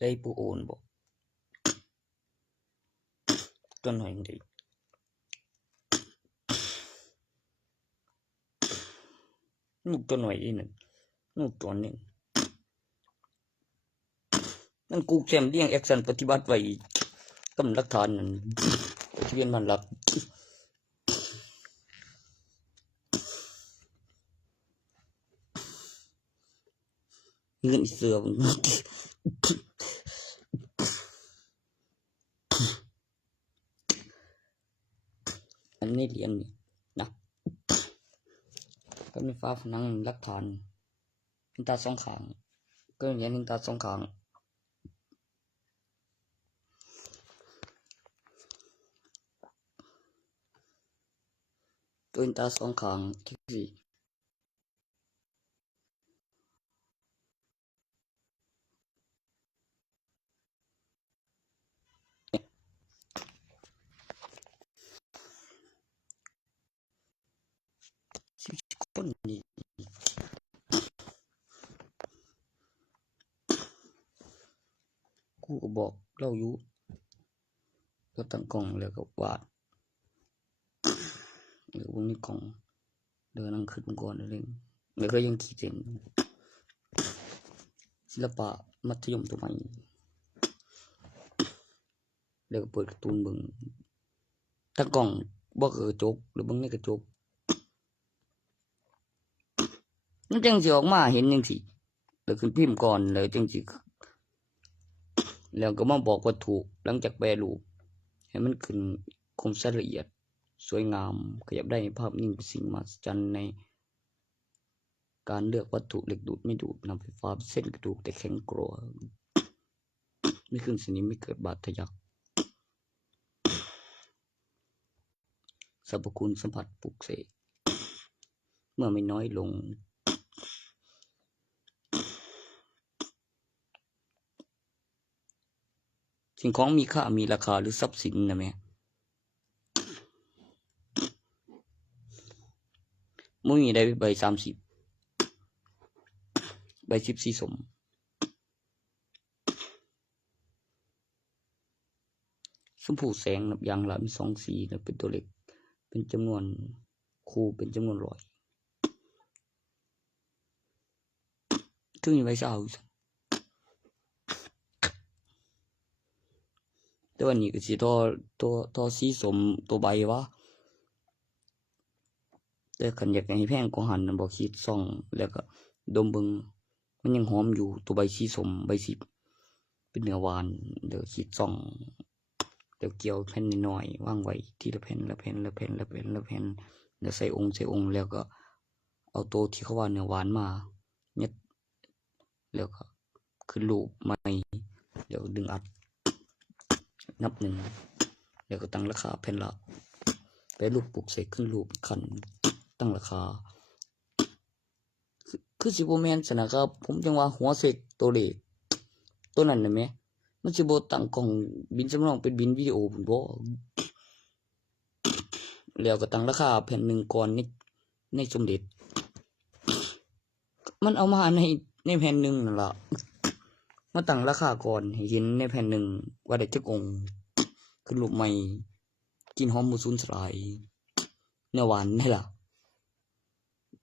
ได้ปูโอนบอกตัวหน่อยดีลูกตัวหน่อยอีกหนึ่งลูกตัวหนึ่งนั่นกูแคมเลี้ยงแอคชั่นปฏิบัติไว้กำลักฐานนั่นทะเบียนมันหลักเงินเสืออันนี้เหรียญนี่นะก็มีฟ้าผนังหลักฐานเป็นตาสองข้างก็เหรียญหนึ่งตาสองข้างตัวตาสองข้างที่สี่คนนี้กูก็บอกเราอยู่ก็ตั้งกล้องแล้วก็วาด หรือพวกนี้ของเดินนั่งขึ้นก่อนอะไรไม่เคยยังคิดเองศิลปะมัธยมตัวใหม่แล้วก็เปิดการ์ตูนเบิ่งถ้ากล่องบ่กระจกหรือเบิ่งในกระจกมันจังสิออกมาเห็นจังสิแล้วขึ้นพิมพ์ก่อนแล้วจังสิแล้วก็มาบอกวัตถุหลังจากแปรรูปให้มันขึ้นคมชัดละเอียดสวยงามขยับได้ภาพนิ่งเป็นสิ่งมหัศจรรย์ในการเลือกวัตถุเหล็กดูดไม่ดูดนำไฟฟ้าเส้นกระดูกแต่แข็งกรัวไม่ขึ้นสนิมไม่เกิดบาดทะยักสรรพคุณสัมผัสปลุกเสกเมื่อไม่น้อยลงสิ่งของมีค่ามีราคาหรือทรัพย์สินนะแม่มุ้ยได้ใบ30ใบ14สมชมพูแสงนับอย่างละมี2สีนะเป็นตัวเล็กเป็นจำนวนคู่เป็นจำนวนร้อยถึงมีใบ20แต่วันนี้ก็สิทอสีสมตัวใบวะแต่คันอยากให้แพงกว่าหันบ่คิดซ่องแล้วก็ดมเบิ่งมันยังหอมอยู่ตัวใบสีสมใบ10เป็นเนื้อหวานเดี๋ยวคิดซ่องเดี๋ยวเกี่ยวแผ่นน้อยๆวางไว้ทีละแผ่นละแผ่นละแผ่นละแผ่นละแผ่นเดี๋ยวใส่องค์แล้วก็เอาตัวที่เขาว่าเนื้อหวานมายัดแล้วก็ขึ้นรูปใหม่เดี๋ยวดึงอัดนับ1แล้วก็ตั้งราคาแผ่นละไปรูปปลุกเสกขึ้นรูปขันตั้งราคาคือสิบ่แม่นซะนะครับผมจังว่าหัวเสกตัวเลขตัวนั้นน่ะแหมมันสิบ่ตั้งกล้องบินสำรองเป็นบินวิดีโอพุ่นบ่แล้วก็ตั้งราคาแผ่น1ก่อนในสมเด็จมันเอามาในแผ่น1นั่นล่ะมาตั้งราคาก่อนให้เห็นในแผ่น1ว่าได้จักองค์ขึ้นรูปใหม่กินหอมหมูสูญสลายเนื้อหวานนี่ล่ะ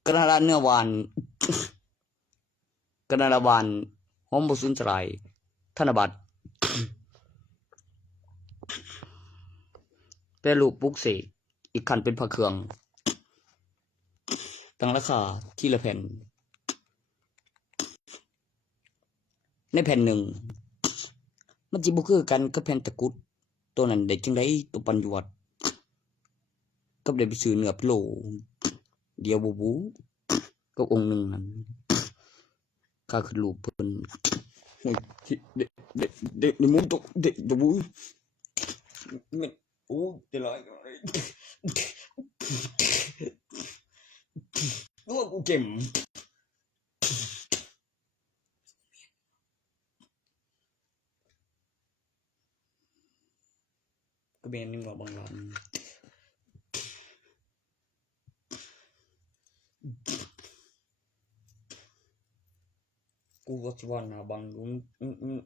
กระดาษเนื้อหวานกระดาษหวานหอมหมูสูญสลายธนบัตรแปรรูปปลุกเสกอีกขั้นเป็นพระเครื่องตั้งราคาทีละแผ่นในแผ่น1มันสิบ่คือกันกับแผ่นตะกุดตัวนั้นได้จังได๋ตัวปัญญวัดกับได้ไปซื้อเนื้อโลเดียวบ่บูกับองค์หนึ่งนั้นค่าขึ้นรูปเพิ่นโอ้ยเด็กมุมตกเด็กตะบูมันโอ้เดี๋ยวโอ้กูเจ็บก็เป็นนี่ว่าบางร้านกูก็สิว่าหน้าบาง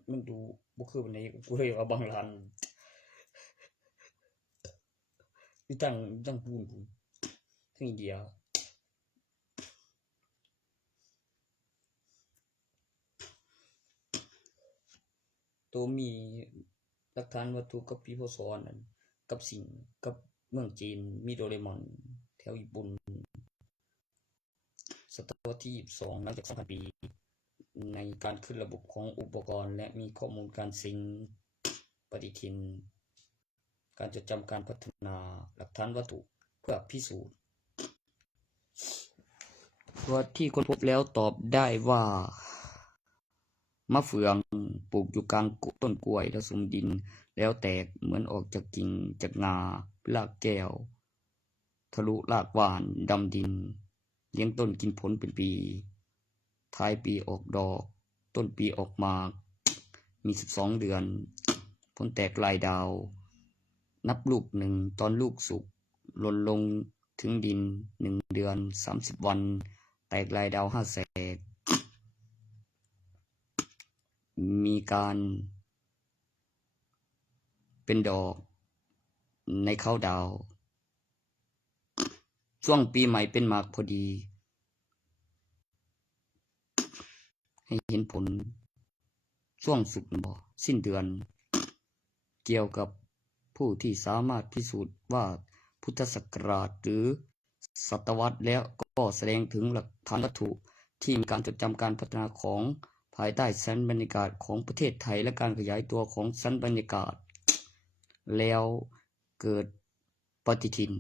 มันดูบ่คือปานใดกูเลยว่าบางร้านอยู่ตั้งพูนทั้งอินเดียตัวมีหลักฐานวัตถุกับปีพศนั้นกับสิ่งกับเมืองจีนมีโดเรมอนแถวญี่ปุ่นศตวรรษที่22หลังจาก2,000 ปีในการขึ้นระบบของอุปกรณ์และมีข้อมูลการซิงค์ปฏิทินการจดจำการพัฒนาหลักฐานวัตถุเพื่อพิสูจน์ว่าที่ค้นพบแล้วตอบได้ว่ามะเฟืองปลูกอยู่กลางต้นกล้วยแล้วสุมดินแล้วแตกเหมือนออกจากกิ่งจากงาลากแก้วทะลุรากหวานดำดินเลี้ยงต้นกินผลเป็นปีท้ายปีออกดอกต้นปีออกหมากมี12เดือนผลแตกลายดาวนับลูกหนึ่งตอนลูกสุกหล่นลงถึงดิน1 เดือน30 วันแตกลายดาว5 แฉกมีการเป็นดอกในข้าวดาว ช่วงปีใหม่เป็นหมากพอดีให้เห็นผลช่วงสุดบ่สิ้นเดือนเกี่ยวกับผู้ที่สามารถพิสูจน์ว่าพุทธศักราชหรือศตวรรษแล้วก็แสดงถึงหลักฐานวัตถุที่มีการจดจำการพัฒนาของภายใต้สันบรรยากาศของประเทศไทยและการขยายตัวของสันบรรยากาศแล้วเกิดปฏิทิน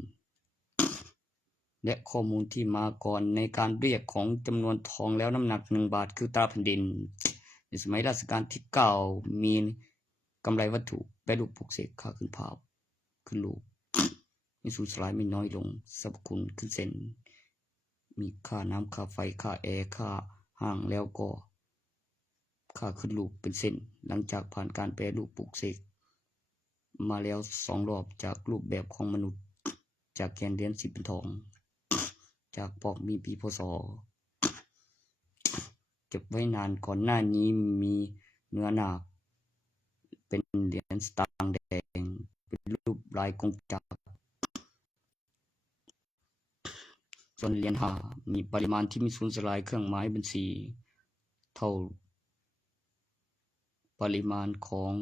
และข้อมูลที่มาก่อนในการเรียกของจำนวนทองแล้วน้ำหนัก1 บาทคือตราแผ่นดินในสมัยรัชกาลที่9มีกำไรวัตถุแปรรูปปลุกเสกค่าขึ้นภาพขึ้นรูปมีสูญสลายไม่น้อยลงสรรพคุณขึ้นเส้นมีค่าน้ำค่าไฟค่าแอร์ค่าห้างแล้วก็ค่าขึ้นรูปเป็นเส้นหลังจากผ่านการแปรรูปปลุกเสกมาแล้ว2 รอบจากรูปแบบของมนุษย์จากแกนเหรียญ10เป็นทองจากปอกมีปีพศเก็บไว้นานก่อนหน้านี้มีเนื้อนาคเป็นเหรียญสตางค์แดงเป็นรูปลายกงจักรส่วนเหรียญ5มีปริมาณที่มีสูญสลายเครื่องหมายเป็นสีเท่าปริมาณของ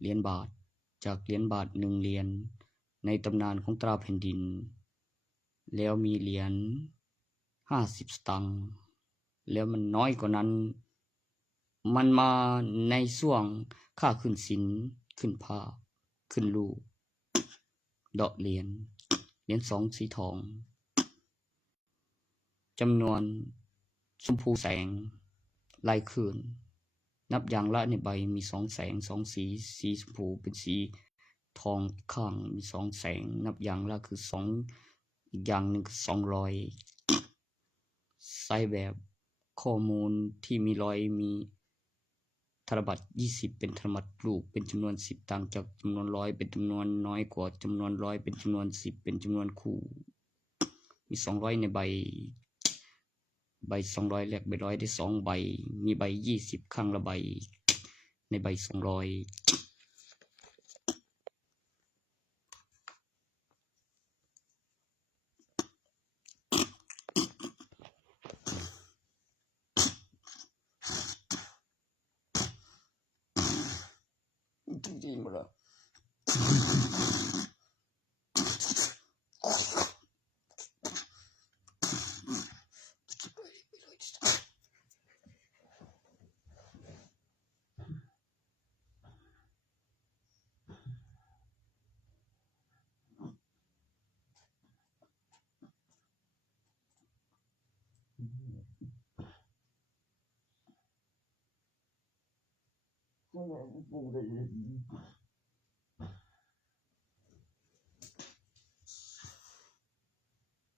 เหรียญบาทจากเหรียญบาท1 เหรียญในตำนานของตราแผ่นดินแล้วมีเหรียญ50 สตางค์แล้วมันน้อยกว่านั้นมันมาในช่วงค่าขึ้นศิลป์ขึ้นผ้าขึ้นรูปดอกเหรียญ2 สีทองจำนวนชมพูแสงลายคืนนับอย่างละในใบมี2 แสง2 สีสีชมพูเป็นสีทองข้างมี2 แสงนับอย่างละคือ2อีกอย่างหนึ่งคือ200ใส่แบบข้อมูลที่มีรอยมีธนบัตร20เป็นธนบัตรรูปเป็นจำนวน10ต่างจากจำนวน100เป็นจำนวนน้อยกว่าจำนวน100เป็นจำนวน10เป็นจำนวนคู่มี200ในใบ200แลกใบ100ได้2 ใบมีใบ20ข้างละใบในใบ200จริงๆหมดแล้ว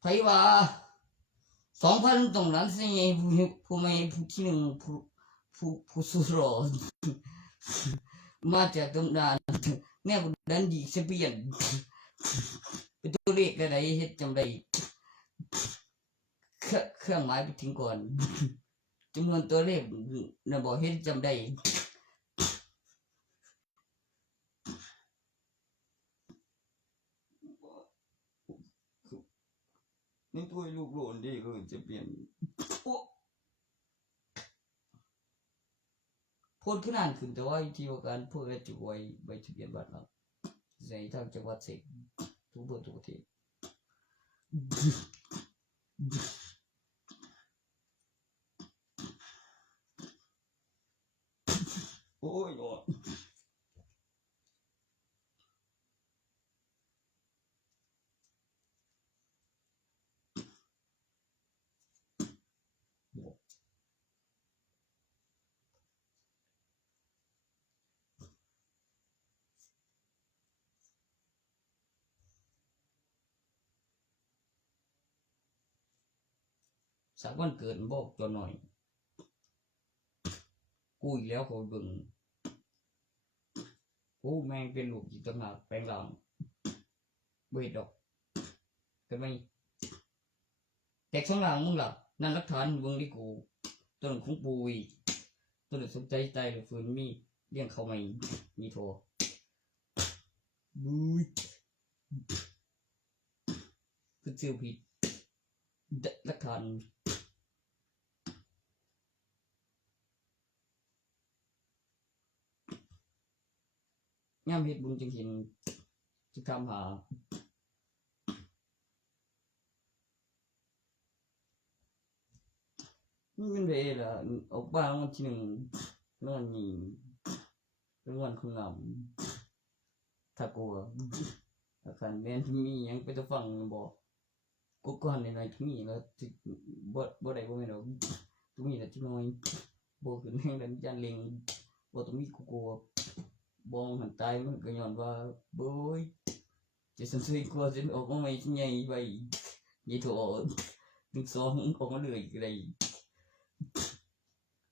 ไผว่า2,000ตรงนั้นสิผู้ไม่ผู้ที่หนึ่งผู้สุดหล่อมาจากตำนานแม่คนนั้นดีเสเปียนเป็นตัวเลขอะไรเฮ็ดจำได้เครื่องหมายไปถึงก่อนจำนวนตัวเลขน่ะบอกเฮ็ดจำได้นี่ตัวลูกหลานดีก็จะเปลี่ยนโพดขึ้นอ่านขึ้นแต่ว่าที่ว่าการเพื่อจะไว้ใบทะเบียนบัตรเราในทางจังหวัดเสกทุกเบอร์ทุกประเทศโอ้ยโอ้สักวันเกิดบอกตัวหน่อยกูอีกแล้วเขาเบิ่งกูแม่งเป็นลูกจิตนาแปลงหลังเบิดดอกกันไหมแตกช่องหลังมึงล่ะนั่นหลักฐานเบิ่งดิกูต้นของปูอีกต้นสนใจใจหรือฝืนมีเลี้ยงเขาไม่มีโทรบุยคือซื้อผิด หลักฐานยามเฮ็ดบุญจึงเห็นจึงทำหามันเป็นเวลาออกบ้านวันที่1นอนนี่เป็นวันคุณงามถ้ากลัวถ้าคันแม่นมีหยังไปจะฟังบ่กูก่อนในที่นี่แล้วบ่ได้บ่แม่นดอกตรงนี้น่ะจักหน่อยบ่ขึ้นแฮงดันยันเล็งบ่ต้องมีกูกลัวบ่หันตายมันก็ย้อนว่าโบ้ยจะสนใจกลัวจนออกมาไม่ใหญ่ไปใหญ่โถ1 2ออกมาเลยก็ได้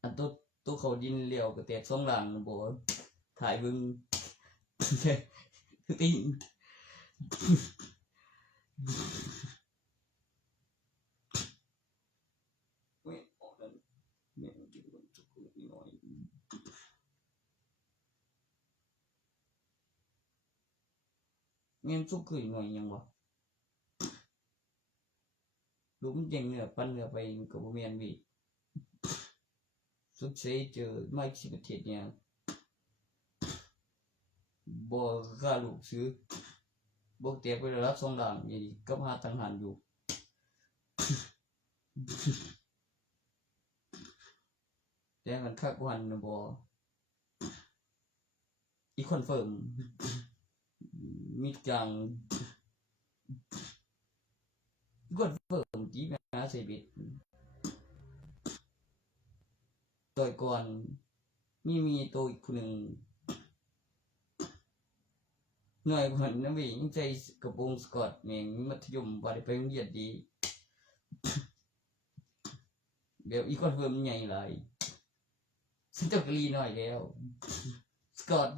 อันตัวเขาดินแล้วก็แตก2หลังบ่ถ่ายเบิ่งติงเว้ยออกแล้วแม่งกินมันจุกนิดหน่อยแม่งจุกคือหน่อยยังวะรู้มันเจ๋งเนี่ยปั้นเนื้อไปมันก็บ่แม่นวิสุดเสียเจอไม่สิประเทศเนี่ยบ่กล้าลูกซื้อบ่แตกไปแล้วรับ2หลังอย่างนี้กับหาทางหันอยู่แต่มันคักกว่าหันน่ะบ่อีคอนเฟิร์มมีจังคอนเฟิร์มจีแม่นาเสบิดตัวก่อนมีตัวอีกคนหนึ่งหน่อยคนนั้นวิ่งใจกระโปรงสกอตแม่งมัธยมบ่ได้ไปโรงเรียนดีเดี๋ยวอีกคนเพิ่มใหญ่หลายสตอกลีหน่อยแล้วสกอต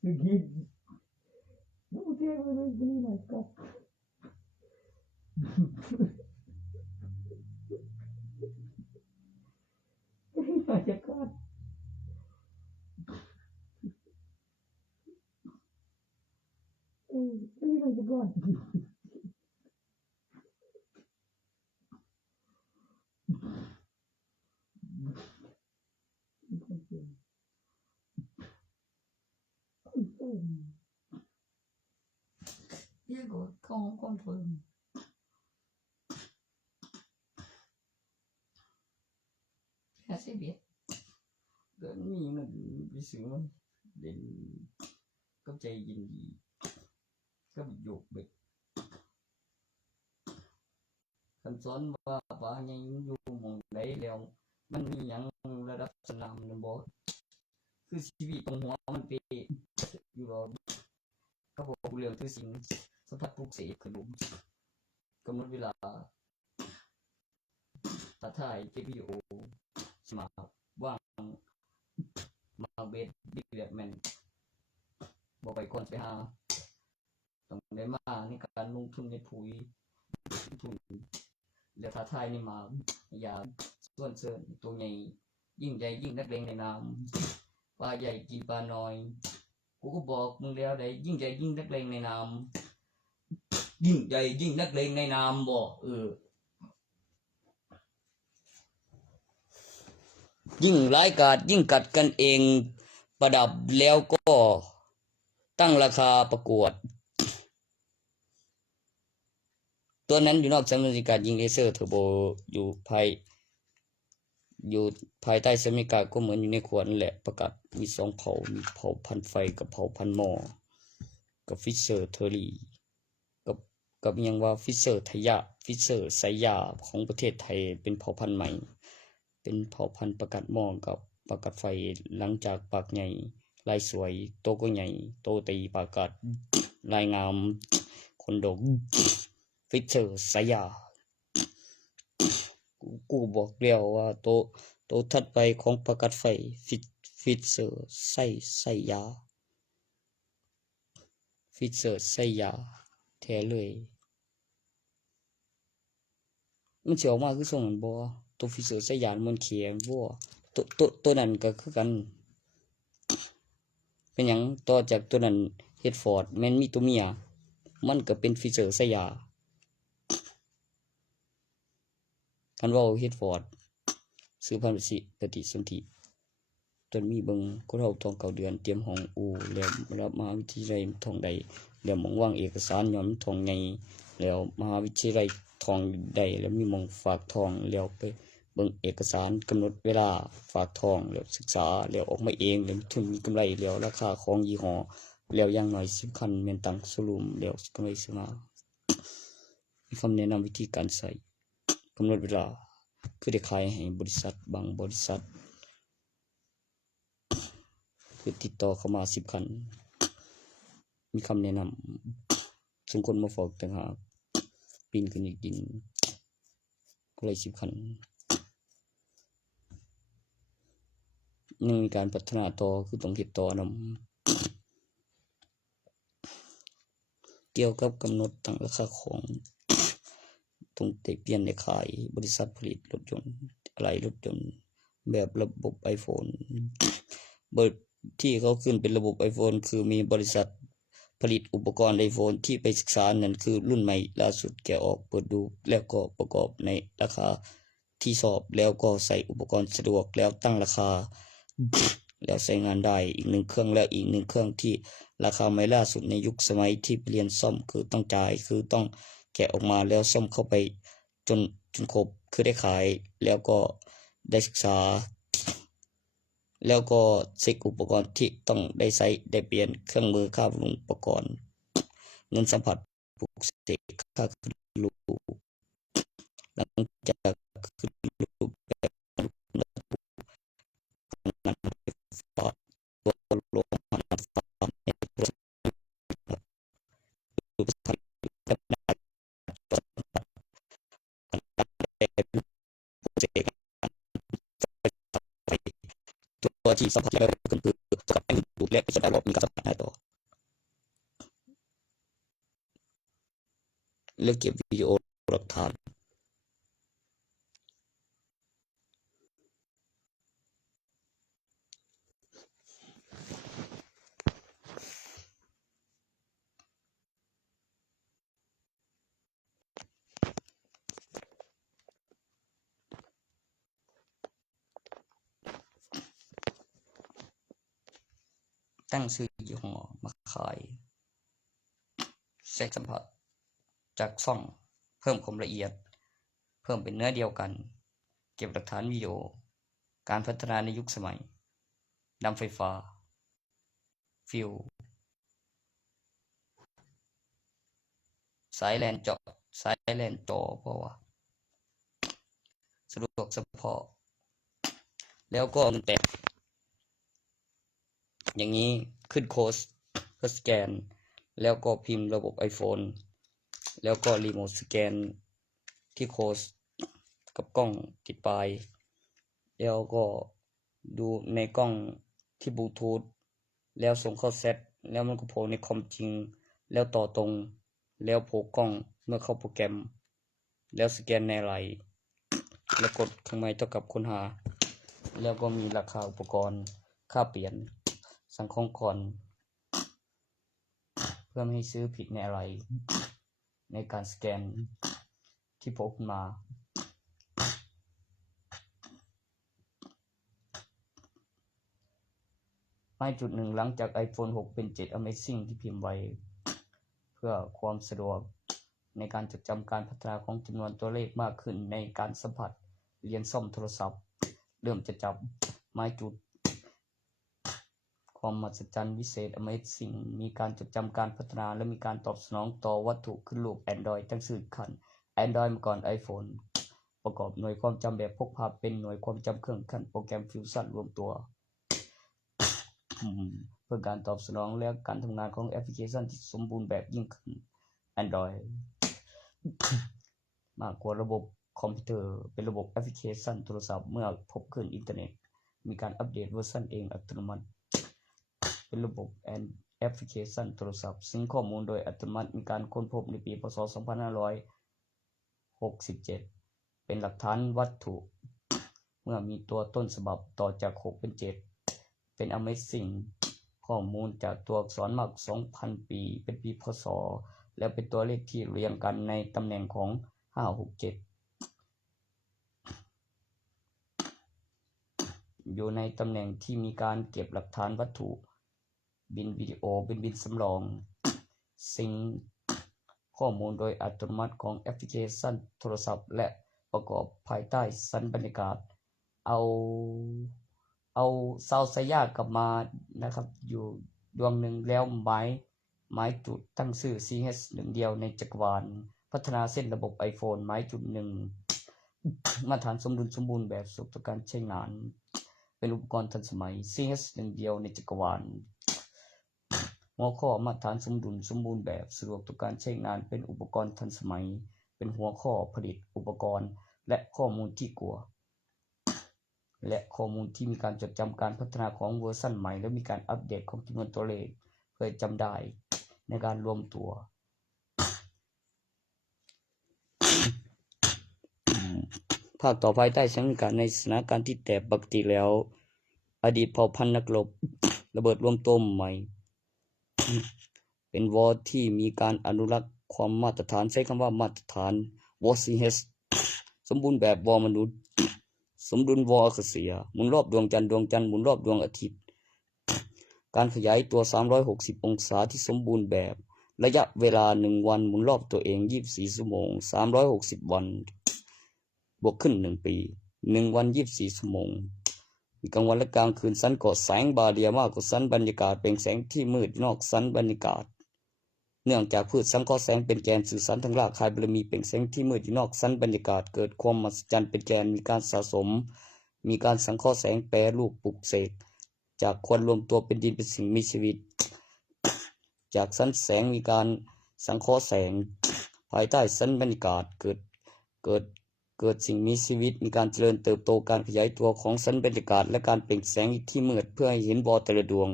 สุกินน้องเจ้าเลยดีหน่อยสกอตมาจากก่อนนี่มาจากก่อนเรียกว่าของคอนเฟิร์มแค่สิบเอ็ดเดินมีเงินไปซื้อมาเด่นก็ใจยินดีก็โยกเบ็ดคำสอนว่าป่ายังอยู่หมองใดแล้วมันมีอย่างระดับสนามนะบ่คือชีวิตตรงหัวมันเปอยู่รอก็บอกเรื่องคือสิ่งสัมผัสปลุกเสกขนมกำหนดเวลาตัดถ่ายเก็บวิดีโอสมาว่างมาเบสดิเวล็ปเมนต์บอกไปก่อนไปหาต้องได้มาในการลงทุนในปุ๋ยทุนเดี๋ยวท้าทายนี่มาอย่าส่วนเสริญตัวใหญ่ยิ่งใหญ่ยิ่งนักเลงในน้ำปลาใหญ่กินปลาน้อยกูก็บอกมึงแล้วได้ยิ่งใหญ่ยิ่งนักเลงในน้ำยิ่งใหญ่ยิ่งนักเลงในน้ำบอกยิ่งร้ายกาจยิ่งกัดกันเองประดับแล้วก็ตั้งราคาประกวดตัวนั้นอยู่นอกสหรัฐอเมริกายิงเลเซอร์เทอร์โบอยู่ภายใต้สหรัฐอเมริกาก็เหมือนอยู่ในขวดนั่นแหละประกาศมี2เผ่ามีเผ่าพันธุ์ไฟกับเผ่าพันธุ์หม้อกับฟิชเชอร์เทอรี่กับยังว่าฟิชเชอร์ไทยะฟิชเชอร์ไซยาของประเทศไทยเป็นเผ่าพันธุ์ใหม่เป็นเผ่าพันธุ์ประกาศหม้อกับประกาศไฟหลังจากปากใหญ่ลายสวยโตก็ใหญ่โตตีประกาศลายงามคนดกฟิชเชอร์ไซยากูบอกแล้วว่าโตถัดไปของประกาศไฟฟิชเชอร์ไซยาฟิชเชอร์ไซยาแท้เลยมันสิออกมาคือส่งเหมือนบ่ตัวฟิชเชอร์ไซยามันเขียนบ่ตัวนั้นก็คือกันเป็นหยังต่อจากตัวนั้นเฮ็ดฟอร์ดแม่นมีตัวเมีย มันก็เป็นฟีเจอร์ใส่ยาคันเว้าเฮ็ดฟอร์ดซื้อพันปฏิสนธิจนมีเบิ่งคนเราทอง9 เดือนเตรียมห้องอูแล้วรับมหาวิทยาลัยทองใดแล้วหม้องวางเอกสารย้อนทองใหญ่แล้วมหาวิทยาลัยทองใดแล้วมีหม้องฝากทองแล้วไปเบิ่งเอกสารกำหนดเวลาฝากทองแล้วศึกษาแล้วออกมาเองแล้วถึงมีกำไรแล้วราคาของยี่ห้อแล้วอย่างน้อย10 คันแม่นตังสรุมแล้วกำไรซื้อมามีคำแนะนำวิธีการใช้กำหนดเวลาคือได้ขายให้บริษัทบางบริษัทคือติดต่อเข้ามา10 คันมีคำแนะนำสมควรมาฝากต่างหากปีนขึ้นอีกดินก็เลย10 คันยังมีการพัฒนาต่อคือต้องเฮ็ดต่อนำเกี่ยวกับกำหนดตั้งราคาของต้องได้เปลี่ยนได้ขายบริษัทผลิตรถยนต์อะไรรถยนต์แบบระบบ iPhone เบิดที่เขาขึ้นเป็นระบบ iPhone คือมีบริษัทผลิตอุปกรณ์ iPhone ที่ไปศึกษานั่นคือรุ่นใหม่ล่าสุดแกะออกเปิดดูแล้วก็ประกอบในราคาที่ชอบแล้วก็ใส่อุปกรณ์สะดวกแล้วตั้งราคาแล้วใช้งานได้อีก1 เครื่องแล้วอีก1 เครื่องที่ราคาใหม่ล่าสุดในยุคสมัยที่เรียนซ่อมคือต้องจ่ายคือต้องแกะออกมาแล้วซ่อมเข้าไปจนครบคือได้ขายแล้วก็ได้ศึกษาแล้วก็เช็คอุปกรณ์ที่ต้องได้ใช้ได้เปลี่ยนเครื่องมือค่าบำรุงอุปกรณ์เงินสัมผัสปลูกเสกค่าขึ้นรูปหลังจากขึ้นรูปแบบงานไฟฟ้าตัวโลงงานฟ้าในตัวรูปสัมผัสขนาดตัวสัมผัสได้ปลูกเสกไฟตัวที่สัมผัสแล้วก็คือกับแป้งรูปแรกที่จะได้บอกมีการสัมผัสได้ต่อเลือกเก็บวิดีโอหลักฐานตั้งชื่อยี่ห้อมาขายเช็คสัมผัสจากช่องเพิ่มความละเอียดเพิ่มเป็นเนื้อเดียวกันเก็บหลักฐานวิดีโอการพัฒนาในยุคสมัยนำไฟฟ้าฟิวสายแลนจอเพราะว่าสะดวกเฉพาะแล้วก็แตกอย่างนี้ขึ้นโค้ดเพื่อสแกนแล้วก็พิมพ์ระบบ iPhone แล้วก็รีโมทสแกนที่โค้ดกับกล้องติดปลายแล้วก็ดูในกล้องที่บลูทูธแล้วส่งเข้าเซตแล้วมันก็โผล่ในคอมจริงแล้วต่อตรงแล้วโผล่กล้องเมื่อเข้าโปรแกรมแล้วสแกนในอะไรแล้วกดเครื่องหมายเท่ากับค้นหาแล้วก็มีราคาอุปกรณ์ค่าเปลี่ยนสั่งของก่อนเพื่อไม่ให้ซื้อผิดในอะไรในการสแกนที่โผล่ขึ้นมา1 หลังจาก iPhone 6 เป็น 7 Amazing ที่พิมพ์ไว้เพื่อความสะดวกในการจดจำการพัฒนาของจำนวนตัวเลขมากขึ้นในการสัมผัสเรียนซ่อมโทรศัพท์เริ่มจะจับไม้จุดความมหัศจรรย์วิเศษ Amazing มีการจดจำการพัฒนาและมีการตอบสนองต่อวัตถุขึ้นรูป Android ทั้ง4 ขั้น Android มาก่อน iPhone ประกอบหน่วยความจำแบบพกพาเป็นหน่วยความจำเครื่องขั้นโปรแกรม Fusion รวมตัวเพื่อการตอบสนองและการทำงานของแอปพลิเคชันที่สมบูรณ์แบบยิ่งขึ้น Android มากกว่าระบบคอมพิวเตอร์เป็นระบบแอปพลิเคชันโทรศัพท์เมื่อพบขึ้นอินเทอร์เน็ตมีการอัปเดตเวอร์ชันเองอัตโนมัติเป็นระบบแอปพลิเคชันโทรศัพท์ซิงค์ข้อมูลโดยอัตโนมัติมีการค้นพบในปีพ.ศ. 2567เป็นหลักฐานวัตถุเมื่อมีตัวต้นฉบับต่อจาก6เป็น7เป็น Amazing ข้อมูลจากตัวอักษรมาก 2,000 ปีเป็นปีพ.ศ. แล้วเป็นตัวเลขที่เรียงกันในตำแหน่งของ567อยู่ในตำแหน่งที่มีการเก็บหลักฐานวัตถุบินวิดีโอเป็นบินสำรองซิงข้อมูลโดยอัตโนมัติของแอปพลิเคชันโทรศัพท์และประกอบภายใต้ชั้นบรรยากาศเอาซาวไซย่ากลับมานะครับอยู่ดวงหนึ่งแล้วหมายจุดตั้งชื่อ CH หนึ่งเดียวในจักรวาลพัฒนาเส้นระบบ iPhone หมายจุดหนึ่งมาตรฐานสมดุลสมบูรณ์แบบสำหรับการใช้งานเป็นอุปกรณ์ทันสมัย CH หนึ่งเดียวในจักรวาลหัวข้อมาตรฐานสมดุลสมบูรณ์แบบสะดวกต่อการใช้งานเป็นอุปกรณ์ทันสมัยเป็นหัวข้อผลิตอุปกรณ์และข้อมูลที่กลัวและข้อมูลที่มีการจดจำการพัฒนาของเวอร์ชันใหม่และมีการอัปเดตของจำนวนตัวเลขเพื่อจำได้ในการรวมตัวภาคต่อภายใต้สถานการณ์ในสถานการณ์ที่แต่ปกติแล้วอดีตเผ่าพันธุ์นักรบระเบิดรวมตัวใหม่เป็นวอที่มีการอนุรักษ์ความมาตรฐานใช้คำว่ามาตรฐานวอซีเฮสสมบูรณ์แบบวอมนุษย์สมดุลวออากาศยานหมุนรอบดวงจันทร์หมุนรอบดวงอาทิตย์การขยายตัว360องศาที่สมบูรณ์แบบระยะเวลา1วันหมุนรอบตัวเอง24ชั่วโมง360วันบวกขึ้น1ปี1วัน24ชั่วโมงมีกลางวันและกลางคืนสันก่อแสงบาเรียมากกว่าสันบรรยากาศเป็นแสงที่มืดนอกสันบรรยากาศเนื่องจากพืชสังเคราะห์แสงเป็นแกนสื่อสารทางรากคายบารมีเป็นแสงที่มืดอยู่นอกสันบรรยากาศเกิดความมหัศจรรย์เป็นแกนมีการสะสมมีการสังเคราะห์แสงแปรรูปปลุกเสกจากควันรวมตัวเป็นดินเป็นสิ่งมีชีวิตจากสันแสงมีการสังเคราะห์แสงภายใต้สันบรรยากาศเกิดสิ่งมีชีวิตมีการเจริญเติบโตการขยายตัวของสันบรรยากาศและการเปล่งแสงที่มืดเพื่อให้เห็นวอแต่ละดวง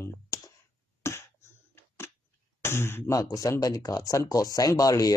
มากกว่าสันบรรยากาศสันก่อแสงบาเรีย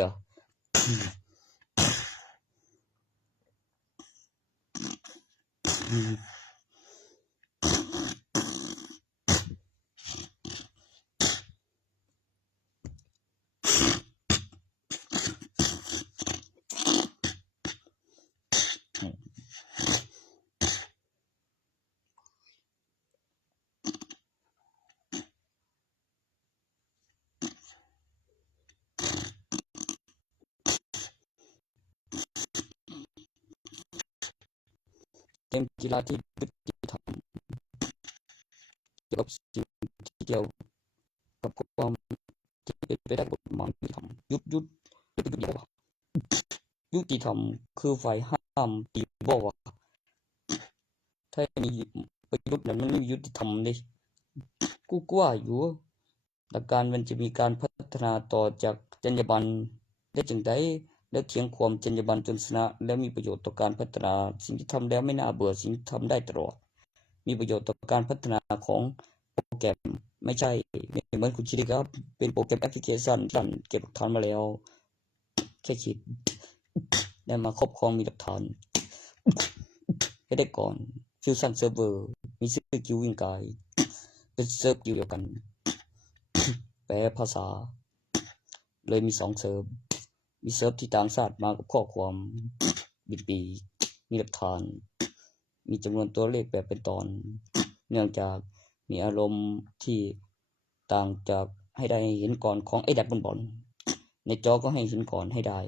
เกมกีฬาที่ยุติธรรมเกี่ยวกับสิ่งที่เกี่ยวกับความที่เป็นไปได้กฎหมายยุติธรรมยุติเดียวยุติธรรมคือฝ่ายห้ามตีบอกว่าถ้ามีประยุทธ์นั้นมันไม่ยุติธรรมเลยกูกว่าอยู่หลักการมันจะมีการพัฒนาต่อจากจรรยาบรรณได้จังไดแล้วเถียงความจรรยาบรรณจนชนะแล้วมีประโยชน์ต่อการพัฒนาสิ่งที่ทำแล้วไม่น่าเบื่อสิ่งที่ทำได้ตลอดมีประโยชน์ต่อการพัฒนาของโปรแกรมไม่ใช่เหมือนคุณชิริครับเป็นโปรแกรมแอปพลิเคชันที่เก็บหลักฐานมาแล้วแค่คิดได้มาครอบครองมีหลักฐานให้ได้ก่อนฟิวชั่นเซิร์ฟเวอร์มีชื่อคิววิ่งกายเป็นเซิร์ฟเดียวกันแปลภาษาเลยมี2เซิร์ฟมีเซิร์ฟที่ต่างชาติมากับข้อความบิดปีมีหลักฐานมีจำนวนตัวเลขแบบเป็นตอนเนื่องจากมีอารมณ์ที่ต่างจากให้ได้เห็นก่อนของไอ้ดับบอลในจอก็ให้เห็นก่อนให้ได้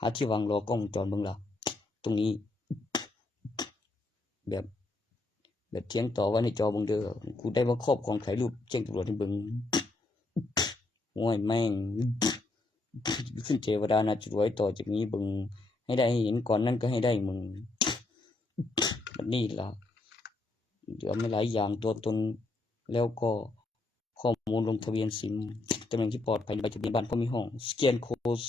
หาที่วางรอกล้องจอเบิ่งล่ะตรงนี้แบบเทียงต่อว่าในจอเบิ่งเด้อกูได้มาครอบของถ่ายรูปแจ้งตำรวจให้เบิ่งโอ้ยแม่งขึ้นเทวดาน่าจะรวยต่อจากนี้เบิ่งให้ได้เห็นก่อนนั่นก็ให้ได้มึงแบบนี้ล่ะเดี๋ยวไม่หลายอย่างตัวตนแล้วก็ข้อมูลลงทะเบียนซิมตำแหน่งที่ปลอดภัยใบทะเบียนบ้านพอมีห้องสแกนโค้ด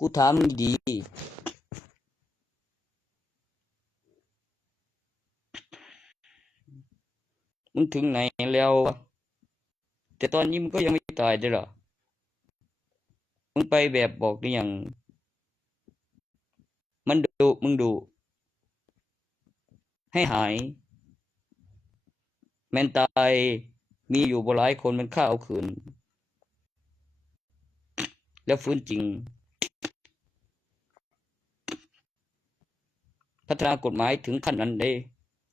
กูถามดีมึงถึงไหนแล้วแต่ตอนนี้มึงก็ยังไม่ตายเด้อหรอ มึงไปแบบบอกได้ยังมันดุมึงดุให้หายแม่นตายมีอยู่บ่หลายคนมันฆ่าเอาคืนแล้วฟื้นจริงพัฒนากฎหมายถึงขั้นนั้นได้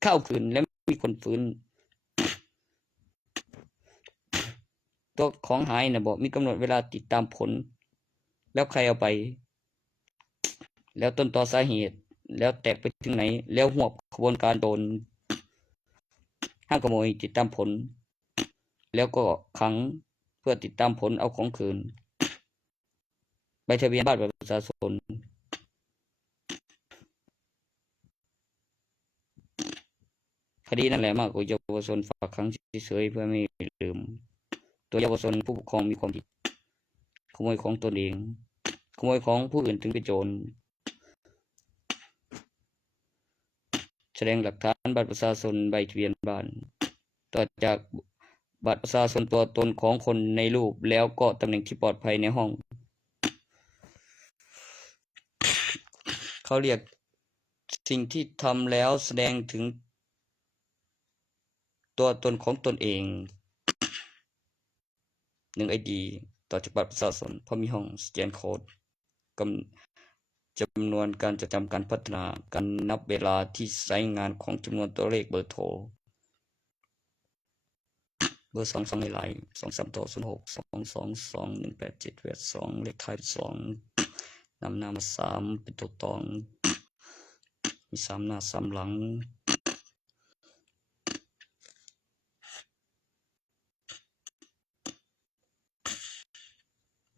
ฆ่าเอาคืนแล้วมีคนฟื้นตัวของหายนะบอกมีกำหนดเวลาติดตามผลแล้วใครเอาไปแล้วต้นตอสาเหตุแล้วแตกไปถึงไหนแล้วหัวขบวนการโดนห้างขโมยติดตามผลแล้วก็ขังเพื่อติดตามผลเอาของคืนใบทะเบียนบ้านประชาชนคดีนั่นแหละมากกว่าเยาวชนฝากขังเฉยๆเพื่อไม่ลืมตัวเยาวชนผู้ปกครองมีความผิดขโมยของตนเองขโมยของผู้อื่นถึงเป็นโจรแสดงหลักฐานบัตรประชาชนใบทะเบียนบ้านต่อจากบัตรประชาชนตัวตนของคนในรูปแล้วก็ตำแหน่งที่ปลอดภัยในห้องเขาเรียกสิ่งที่ทำแล้วแสดงถึงตัวตนของตนเอง1 ID ต่อจากบัตรประชาชนเพราะมีห้องสแกนโค้ดจำนวนการจดจำการพัฒนาการนับเวลาที่ใช้งานของจำนวนตัวเลขเบอร์โทรเบอร์22ในไลน์23ตัว06 222 187 82เลขท้าย2นำหน้ามา3เป็นตัวตองมี3หน้า3หลัง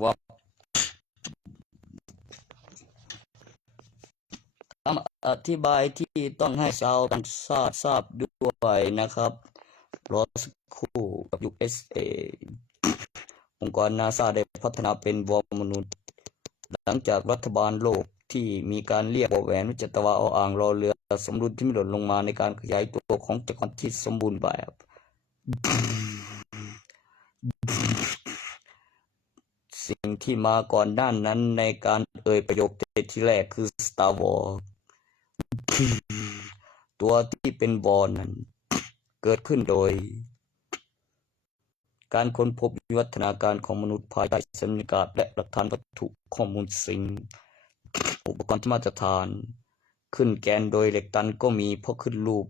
ว่าคำอธิบายที่ต้องให้ชาวต่างชาติทราบด้วยนะครับรอสักครู่กับ USA องค์กรนาซาได้พัฒนาเป็นวอลมนุษย์หลังจากรัฐบาลโลกที่มีการเรียกวอแหวนวิจัตวาอ่างรอเรือสมดุลที่ไม่หล่นลงมาในการขยายตัวของจักรวาลที่สมบูรณ์แบบสิ่งที่มาก่อนด้านนั้นในการประโยคที่แรกคือ Star Wars ตัวที่เป็นวอลนั้นเกิดขึ้นโดยการค้นพบวิวัฒนาการของมนุษย์ภายใต้สัญญากาศและหลักฐานวัตถุข้อมูลสิ่งอุปกรณ์ที่มาตรฐานขึ้นแกนโดยเหล็กตันก็มีเพราะขึ้นรูป